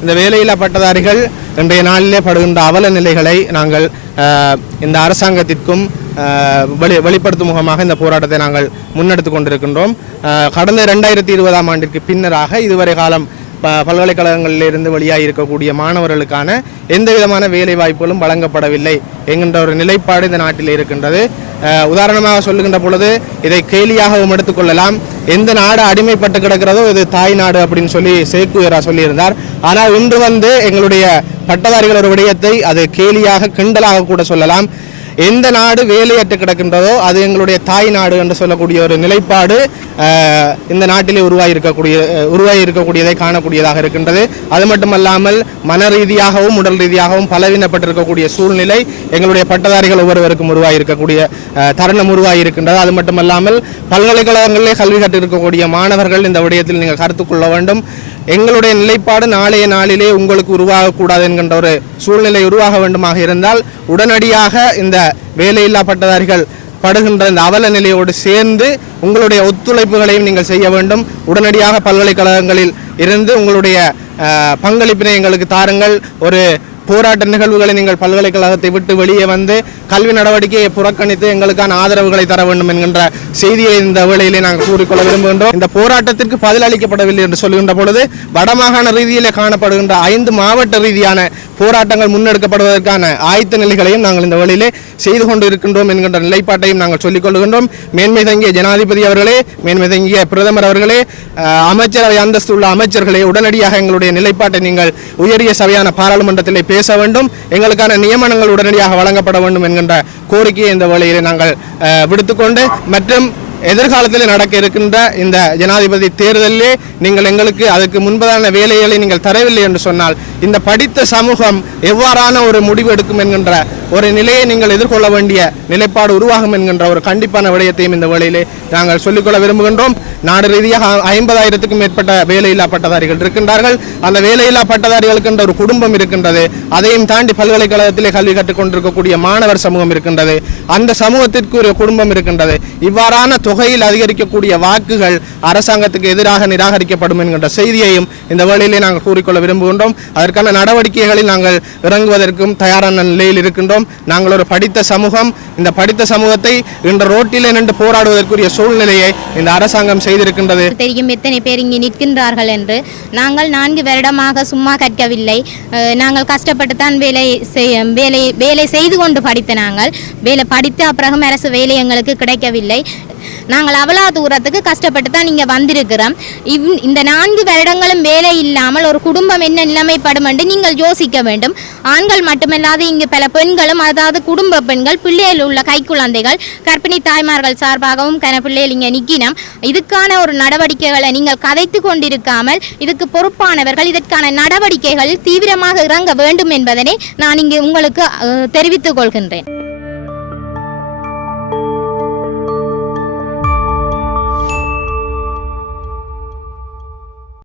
இந்த வேலையில்லா பட்டதாரிகள் இன்றைய நாளிலே படுகின்ற அவல நிலைகளை நாங்கள் அஹ், இந்த அரசாங்கத்திற்கும் வெளி வெளிப்படுத்தும் முகமாக இந்த போராட்டத்தை நாங்கள் முன்னெடுத்து கொண்டிருக்கின்றோம். அஹ், கடந்த ரெண்டாயிரத்தி இருபதாம் ஆண்டிற்கு பின்னராக இதுவரை காலம் ப பல்கலைக்கழகங்களிலிருந்து வெளியாக இருக்கக்கூடிய மாணவர்களுக்கான எந்த விதமான வேலை வாய்ப்புகளும் வழங்கப்படவில்லை என்கின்ற ஒரு நிலைப்பாடு இந்த நாட்டில் இருக்கின்றது. உதாரணமாக சொல்லுகின்ற பொழுது இதை கேலியாகவும் எடுத்துக்கொள்ளலாம். எந்த நாடு அடிமைப்பட்டு கிடக்கிறதோ இது தாய் நாடு அப்படின்னு சொல்லி சேக்குயரா சொல்லியிருந்தார். ஆனால் இன்று வந்து எங்களுடைய பட்டதாரிகள் ஒரு விடயத்தை அது கேலியாக கிண்டலாக கூட சொல்லலாம். எந்த நாடு வேலையற்று கிடக்கின்றதோ அது எங்களுடைய தாய் நாடு என்று சொல்லக்கூடிய ஒரு நிலைப்பாடு இந்த நாட்டிலே உருவாகி இருக்கக்கூடிய உருவாகி இருக்கக்கூடியதை காணக்கூடியதாக இருக்கின்றது. அது மட்டுமல்லாமல் மன ரீதியாகவும் உடல் ரீதியாகவும் பலவீனப்பட்டிருக்கக்கூடிய சூழ்நிலை எங்களுடைய பட்டதாரிகள் ஒவ்வொருவருக்கும் உருவாகி இருக்கக்கூடிய தருணம் உருவாகி இருக்கின்றது அது மட்டுமல்லாமல் பல்கலைக்கழகங்களிலே கல்வி கற்றிருக்கக்கூடிய மாணவர்கள் இந்த விடயத்தில் நீங்கள் கருத்து கொள்ள வேண்டும். எங்களுடைய நிலைப்பாடு நாளைய நாளிலே உங்களுக்கு உருவாகக்கூடாது என்கின்ற ஒரு சூழ்நிலை உருவாக வேண்டுமாக இருந்தால் உடனடியாக இந்த வேலையில்லா பட்டதாரிகள் படுகின்ற இந்த அவல நிலையோடு சேர்ந்து உங்களுடைய ஒத்துழைப்புகளையும் நீங்கள் செய்ய வேண்டும். உடனடியாக பல்கலைக்கழகங்களில் இருந்து உங்களுடைய பங்களிப்பினை எங்களுக்கு தாருங்கள். ஒரு போராட்ட நிகழ்வுகளை நீங்கள் பல்கலைக்கழகத்தை விட்டு வெளியே வந்து கல்வி நடவடிக்கையை புறக்கணித்து எங்களுக்கான ஆதரவுகளை தர வேண்டும் என்கின்ற செய்தியை இந்த வேளையிலே நாங்கள் கூறிக்கொள்ள விரும்புகின்றோம். இந்த போராட்டத்திற்கு பதிலளிக்கப்படவில்லை என்று சொல்கின்ற பொழுது வடமாகாண ரீதியிலே காணப்படுகின்ற ஐந்து மாவட்ட ரீதியான போராட்டங்கள் முன்னெடுக்கப்படுவதற்கான ஆயத்த நிலைகளையும் நாங்கள் இந்த வேளையிலே செய்து கொண்டு இருக்கின்றோம் என்கின்ற நிலைப்பாட்டையும் நாங்கள் சொல்லிக் கொள்கின்றோம். மேன்மை தங்கிய ஜனாதிபதி அவர்களே மேன்மை தங்கிய பிரதமர் அவர்களே அமைச்சரவை அந்தஸ்து உள்ள அமைச்சர்களே உடனடியாக எங்களுடைய நிலைப்பாட்டை நீங்கள் உயரிய சபையான பாராளுமன்றத்திலே பேச வேண்டும். எங்களுக்கான நியமனங்கள் உடனடியாக வழங்கப்பட வேண்டும் என்கின்ற கோரிக்கையை இந்த வேளையிலே நாங்கள் விடுத்துக்கொண்டு மற்றும் எதிர்காலத்தில் நடக்க இருக்கின்ற இந்த ஜனாதிபதி தேர்தலிலே நீங்கள் எங்களுக்கு அதுக்கு முன்பதான வேலைகளை நீங்கள் தரவில்லை என்று சொன்னால் இந்த படித்த சமூகம் எவ்வாறான ஒரு முடிவு எடுக்கும் என்கின்ற ஒரு நிலையை நீங்கள் எதிர்கொள்ள வேண்டிய நிலைப்பாடு உருவாகும் என்கின்ற ஒரு கண்டிப்பான விடயத்தையும் இந்த வேளையிலே நாங்கள் சொல்லிக்கொள்ள விரும்புகின்றோம். நாடு ரீதியாக ஐம்பதாயிரத்துக்கும் மேற்பட்ட வேலையில்லா பட்டதாரிகள் இருக்கின்றார்கள். அந்த வேலையில்லா பட்டதாரிகளுக்கு என்ற ஒரு குடும்பம் இருக்கின்றது. அதையும் தாண்டி பல்கலைக்கழகத்திலே கல்வி கற்றுக் கொண்டிருக்கக்கூடிய மாணவர் சமூகம் இருக்கின்றது. அந்த சமூகத்திற்கு ஒரு குடும்பம் இருக்கின்றது. இவ்வாறான தொகையில் அதிகரிக்கக்கூடிய வாக்குகள் அரசாங்கத்துக்கு எதிராக நிராகரிக்கப்படும் என்கின்ற செய்தியையும் இந்த வேளையிலே நாங்கள் கூறிக்கொள்ள விரும்புகின்றோம். அதற்கான நடவடிக்கைகளில் நாங்கள் இறங்குவதற்கும் தயாரான நிலையில் இருக்கின்றோம். நாங்கள் ஒரு படித்த சமூகம். இந்த படித்த சமூகத்தை இன்று ரோட்டிலே நின்று போராடுவதற்குரிய சூழ்நிலையை இந்த அரசாங்கம் செய்திருக்கின்றது. தெரியும் எத்தனை பேர் இங்கே நிற்கின்றார்கள் என்று. நாங்கள் நான்கு வருடமாக சும்மா கற்கவில்லை. நாங்கள் கஷ்டப்பட்டு தான் வேலை செய்ய வேலை வேலை செய்து கொண்டு படித்த நாங்கள். வேலை படித்த அப்புறம் அரசு வேலை எங்களுக்கு கிடைக்கவில்லை. நாங்கள் அவ்வளோ தூரத்துக்கு கஷ்டப்பட்டு தான் இங்கே வந்திருக்கிறோம். இவ் இந்த நான்கு வருடங்களும் வேலை இல்லாமல் ஒரு குடும்பம் என்ன நிலைமைப்படும் என்று நீங்கள் யோசிக்க வேண்டும். ஆண்கள் மட்டுமல்லாது இங்கு பல பெண்களும் அதாவது குடும்ப பெண்கள் பிள்ளைகள் உள்ள கைக்குழந்தைகள் கர்ப்பிணி தாய்மார்கள் சார்பாகவும் கன பிள்ளைகள் இங்கே நிற்கினோம். இதுக்கான ஒரு நடவடிக்கைகளை நீங்கள் கதைத்து கொண்டிருக்காமல் இதுக்கு பொறுப்பானவர்கள் இதற்கான நடவடிக்கைகளில் தீவிரமாக இறங்க வேண்டும் என்பதனை நான் இங்கு உங்களுக்கு தெரிவித்துக் கொள்கின்றேன்.